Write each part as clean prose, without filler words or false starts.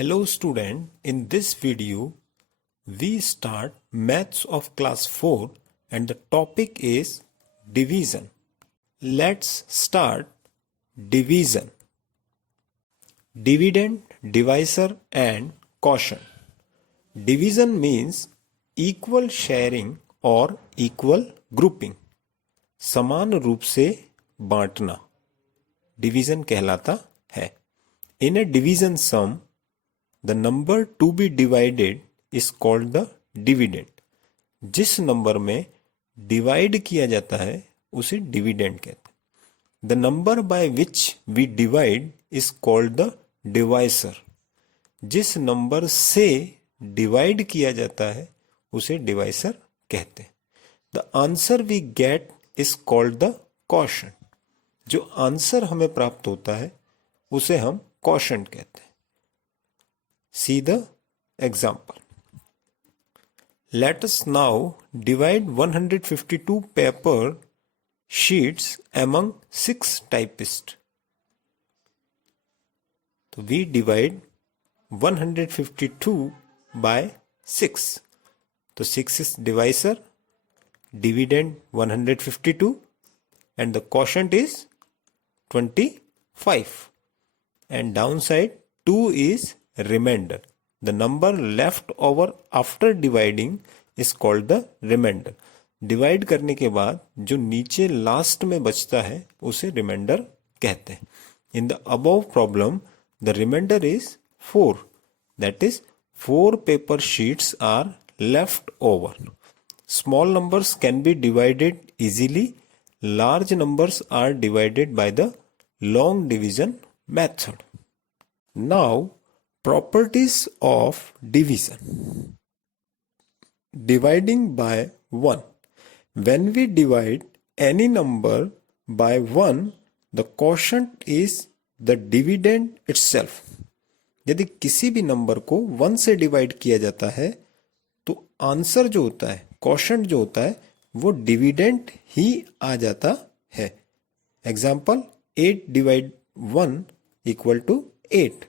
Hello student, in this video we start maths of class 4 and the topic is division. Let's start division. Dividend, divisor and quotient. Division means equal sharing or equal grouping. समान रूप से बांटना division कहलाता है. In a division sum, the number to be divided is called the dividend. जिस number में divide किया जाता है उसे डिविडेंड कहते हैं. The number by which we divide is called the divisor. जिस नंबर से डिवाइड किया जाता है उसे डिवाइसर कहते हैं. The answer we get is called the quotient. जो आंसर हमें प्राप्त होता है उसे हम क्वोशंट कहते हैं. See the example. Let us now divide 152 paper sheets among 6 typists. So we divide 152 by 6. So 6 is divisor, dividend 152 and the quotient is 25 and downside 2 is remainder. The number left over after dividing is called the remainder. Divide करने के बाद जो नीचे last में बचता है उसे remainder कहते हैं. In the above problem the remainder is 4. That is 4 paper sheets are left over. Small numbers can be divided easily. Large numbers are divided by the long division method. Now properties of division. Dividing by 1. When we divide any number by 1, the quotient is the dividend itself. यदि किसी भी number को 1 से divide किया जाता है तो answer जो होता है, क्वोशंट जो होता है, वो डिविडेंड ही आ जाता है. Example 8 divide 1 equal to 8.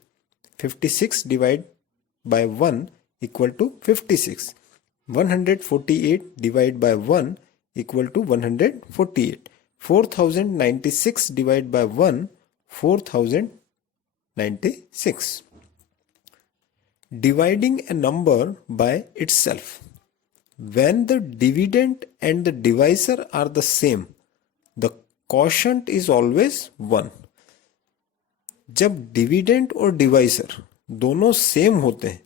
56 divided by 1 equal to 56. 148 divided by 1 equal to 148. 4096 divided by 1, 4096. Dividing a number by itself. When the dividend and the divisor are the same, the quotient is always 1. जब dividend और divisor दोनों same होते हैं,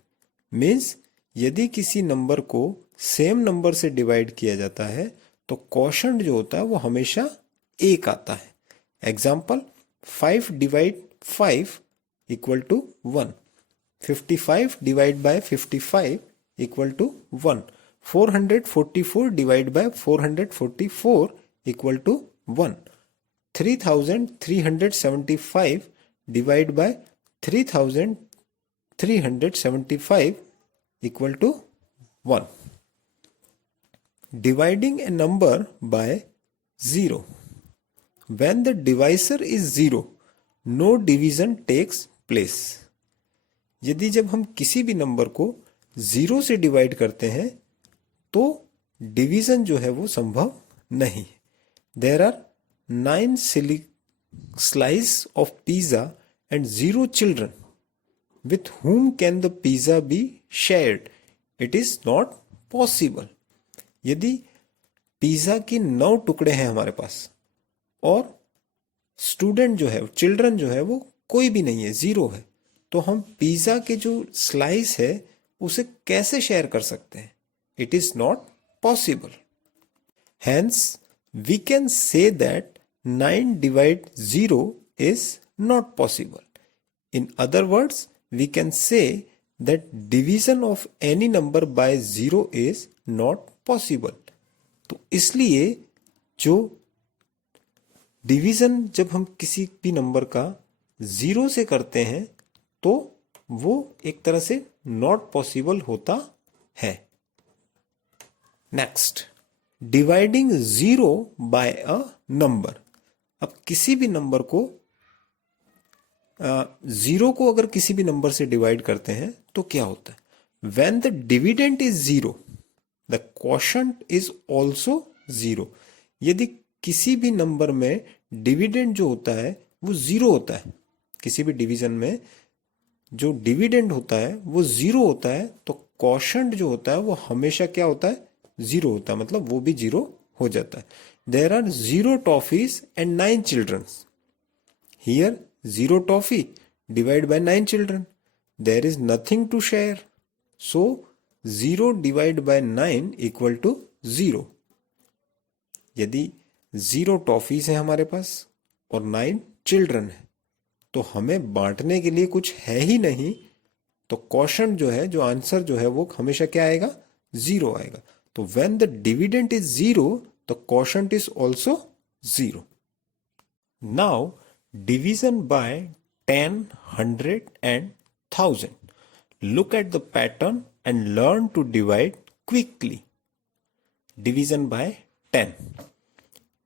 means यदि किसी number को same number से divide किया जाता है तो क्वोशंट जो होता है वो हमेशा एक आता है. Example 5 divide 5 equal to 1. 55 divide by 55 equal to 1. 444 divide by 444 equal to 1. 3375 divide by 3375 equal to 1. Dividing a number by 0. When the divisor is 0, no division takes place. यदि जब हम किसी भी नंबर को 0 से डिवाइड करते हैं तो डिवीजन जो है वो संभव नहीं. There are 9 slice of pizza and 0 children. With whom can the pizza be shared? It is not possible. यदि पिज्जा की 9 टुकड़े हैं हमारे पास और स्टूडेंट जो है, चिल्ड्रन जो है वो कोई भी नहीं है, 0 है, तो हम पिज्जा के जो स्लाइस है उसे कैसे शेयर कर सकते हैं? It is not possible. Hence, we can say that 9 divide 0 is not possible. In other words, we can say that division of any number by 0 is not possible. तो इसलिए जो डिवीजन जब हम किसी भी नंबर का 0 से करते हैं तो वो एक तरह से नॉट पॉसिबल होता है. Next, dividing 0 by a number. अब किसी भी नंबर को जीरो को अगर किसी भी नंबर से डिवाइड करते हैं तो क्या होता है? When the dividend is zero the quotient is also zero. यदि किसी भी नंबर में डिविडेंड जो होता है वो जीरो होता है, किसी भी डिवीजन में जो डिविडेंड होता है वो जीरो होता है, तो क्वोशंट जो होता है वो हमेशा क्या होता है? जीरो होता है, मतलब वो भी जीरो हो जाता है। There are zero toffees and 9 childrens. Here, 0 toffee divided by 9 children. There is nothing to share. So, 0 divided by 9 equal to 0. यदि 0 टॉफीज है हमारे पास और 9 चिल्ड्रन है, तो हमें बांटने के लिए कुछ है ही नहीं, तो क्वोशंट जो है, जो आंसर जो है वो हमेशा क्या आएगा? जीरो आएगा। तो when the dividend is zero the quotient is also zero. Now division by 10, 100 and 1000. Look at the pattern and learn to divide quickly. Division by 10.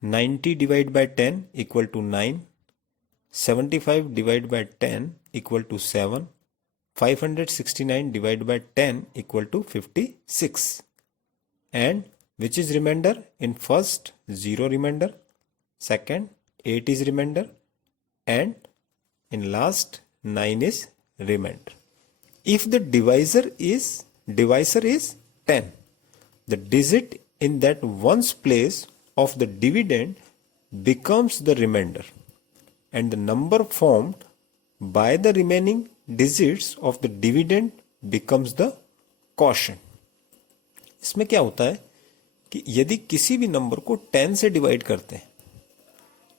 90 divided by 10 equal to 9. 75 divided by 10 equal to 7. 569 divided by 10 equal to 56. And which is remainder? In first, 0 remainder. Second, 8 is remainder. And in last 9 is remainder. If the divisor is 10, the digit in that ones place of the dividend becomes the remainder, and the number formed by the remaining digits of the dividend becomes the quotient. इसमें क्या होता है कि यदि किसी भी number को 10 से डिवाइड करते हैं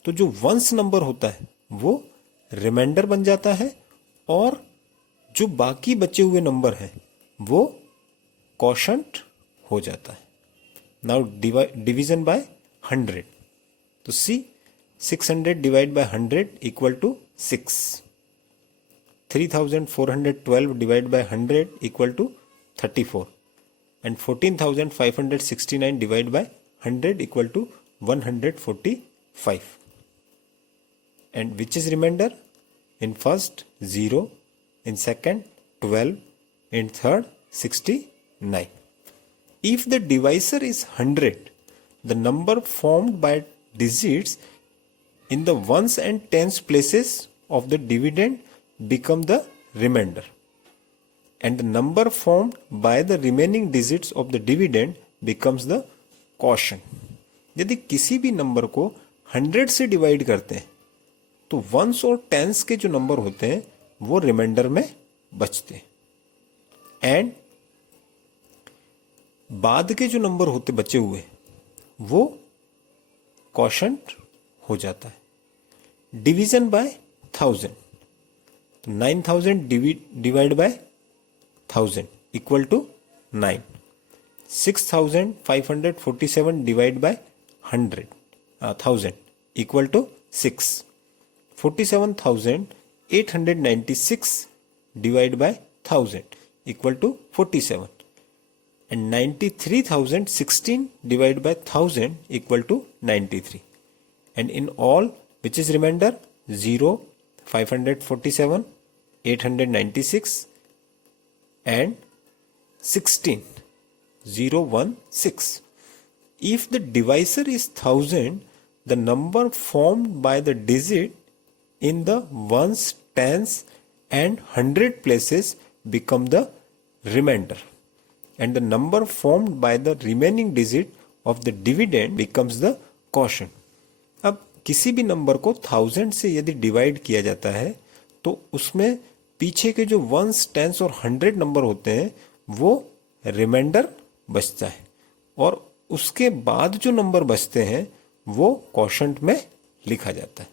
तो जो वंस नंबर होता है वो रिमाइंडर बन जाता है, और जो बाकी बचे हुए नंबर हैं वो क्वोशंट हो जाता है। नाउ डिवीजन बाय 100, तो see 600 divide by 100 equal to 6। 3412 divide by 100 equal to 34, and 14569 divide by 100 equal to 145. And which is remainder? In first 0, in second 12, in third 69. If the divisor is 100, the number formed by digits in the ones and tens places of the dividend become the remainder, and the number formed by the remaining digits of the dividend becomes the quotient. यदि किसी भी number को 100 से divide करते हैं तो once और tense के जो नंबर होते हैं वो रिमाइंडर में बचते हैं, एंड बाद के जो नंबर होते बचे हुए वो क्वोशंट हो जाता है। डिवीजन बाय 1000, तो 9000 divide by 1000 equal to 9। 6547 divide by 1000 equal to 6। 47,896 divided by 1000 equal to 47, and 93,016 divided by 1000 equal to 93, and in all which is remainder? 0, 547, 896 and 16, 016. If the divisor is 1000, the number formed by the digit in the ones, tens and 100 places become the remainder, and the number formed by the remaining digit of the dividend becomes the quotient. अब किसी भी number को 1000 से यदि divide किया जाता है तो उसमें पीछे के जो वंस, टेंस और 100 नंबर होते हैं वो रिमाइंडर बचता है, और उसके बाद जो नंबर बचते हैं वो क्वोशंट में लिखा जाता है।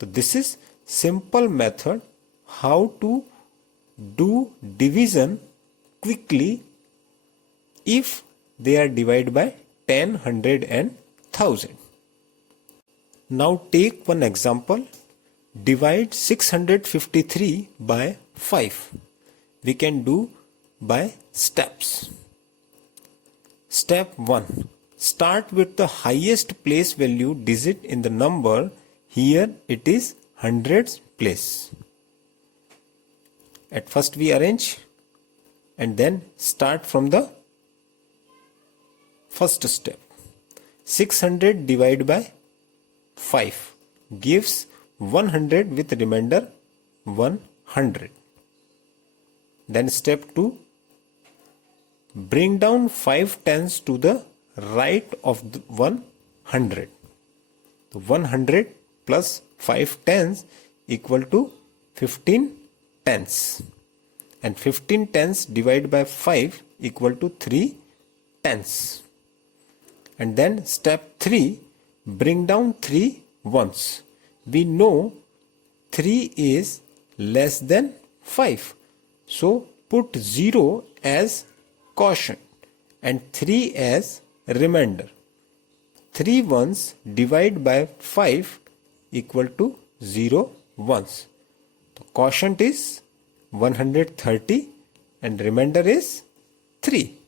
तो this is simple method how to do division quickly if they are divided by 10, 100 and 1000. Now take one example. Divide 653 by 5. We can do by steps. Step 1. Start with the highest place value digit in the number. Here it is hundreds place. At first we arrange and then start from the first step. 600 divided by 5 gives 100 with remainder 100. Then step 2, bring down 5 tens to the right of the 100. So 100 plus 5 tens equal to 15 tens. And 15 tens divided by 5 equal to 3 tens. And then step 3, bring down 3 ones. We know 3 is less than 5. So put 0 as quotient and 3 as remainder. 3 ones divided by 5 equal to 0 ones. The quotient is 130 and remainder is 3.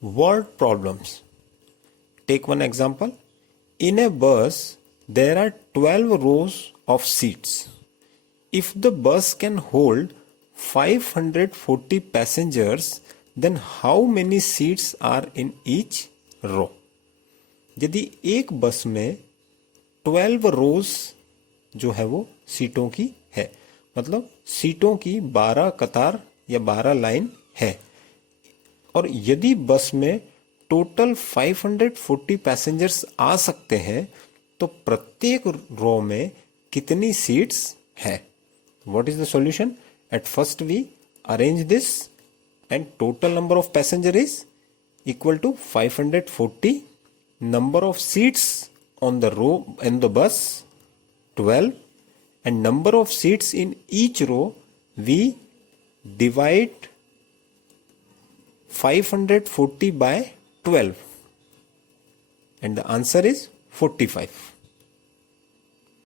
Word problems. Take one example. In a bus, there are 12 rows of seats. If the bus can hold 540 passengers, then how many seats are in each row? यदि एक बस में 12 रोज जो है वो सीटों की है, मतलब सीटों की 12 कतार या 12 लाइन है, और यदि बस में टोटल 540 पैसेंजर्स आ सकते हैं, तो प्रत्येक रो में कितनी सीट्स है? What is the solution? At first we arrange this and total number of passenger is equal to 540. Number of seats on the row in the bus 12, and number of seats in each row we divide 540 by 12 and the answer is 45.